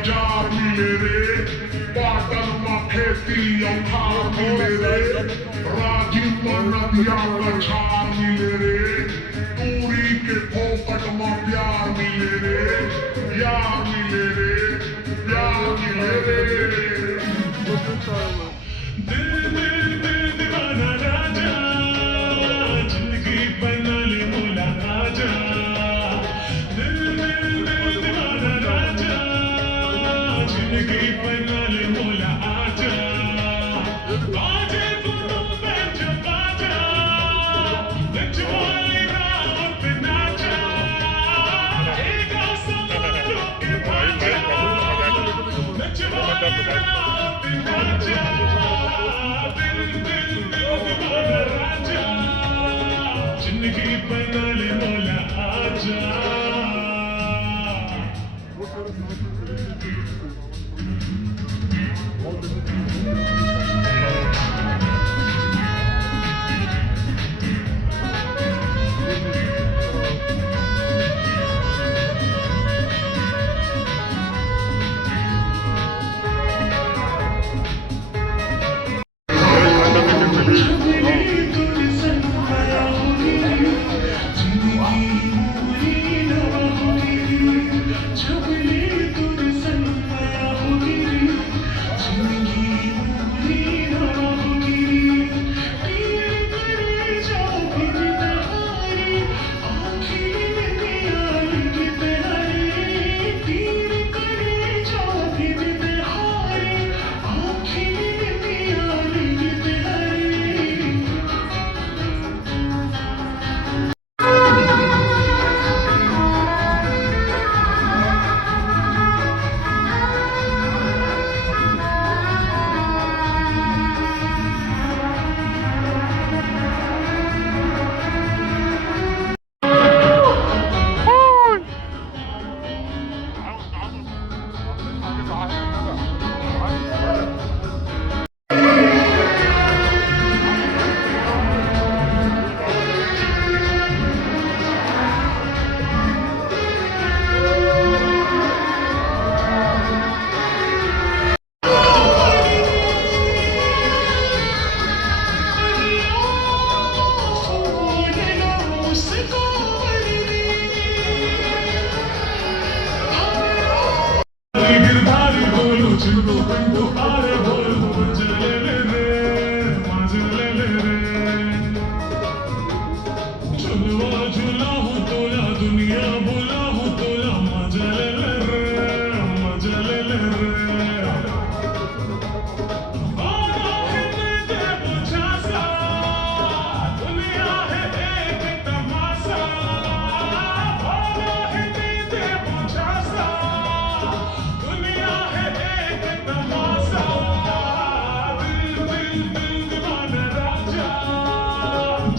हजार मिले रे, पाटन में खेती अवतार मिले रे, राजीव में नदिया कछार मिले रे, दूरी के फोकट में प्यार मिले रे, प्यार मिले रे, प्यार मिले रे। दिल दिल दिल दीवाना राजा, जिंदगी बना ले मोला आजा। दिल दिल दिल दीवाना राजा, जिंदगी बना ले मोला आजा। बाजे गुरु बेंच बाजा, बेंच वाली रात नाचा, एक आसमां के बाजा, बेंच वाली रात नाचा। दिल दिल दिल दीवाना राजा, जिंदगी बना ले मोला आजा।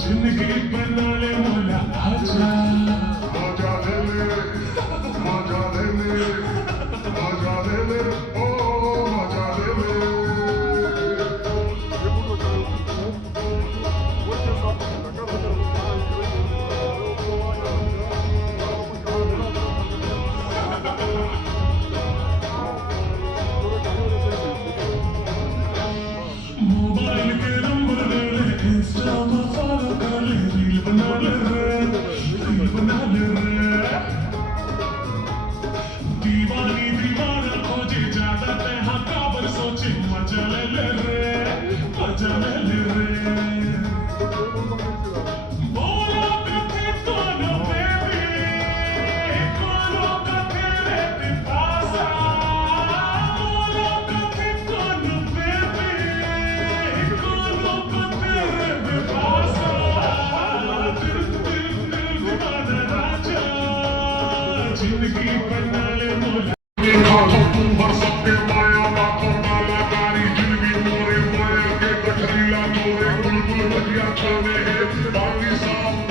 जिंदगी बना ले मोला आजा। मजा ले ले, मजा ले ले, मजा ले ले, ओ मजा ले ले। मोबाइल के नंबर ले ले, इंस्टा में फॉलो कर ले, रील बना ले रे, रील बना ले रे। दीवानी दीवाना खोजे ज्यादा तहा काबर सोचे, मजा ले ले रे, मजा ले ले रे। बोला कथे कोनो बेबी, कोनो कथे रे पिपासा। बोला कथे कोनो बेबी, कोनो कथे रे पिपासा। दिल दिल दिल दीवाना राजा, जिंदगी बना ले मोला। तू भर सबके माया बातों माला गारी, जिंदगी मोरे माया के कठरीला मोरे बुलबुल बतिया छाने है बाकी सब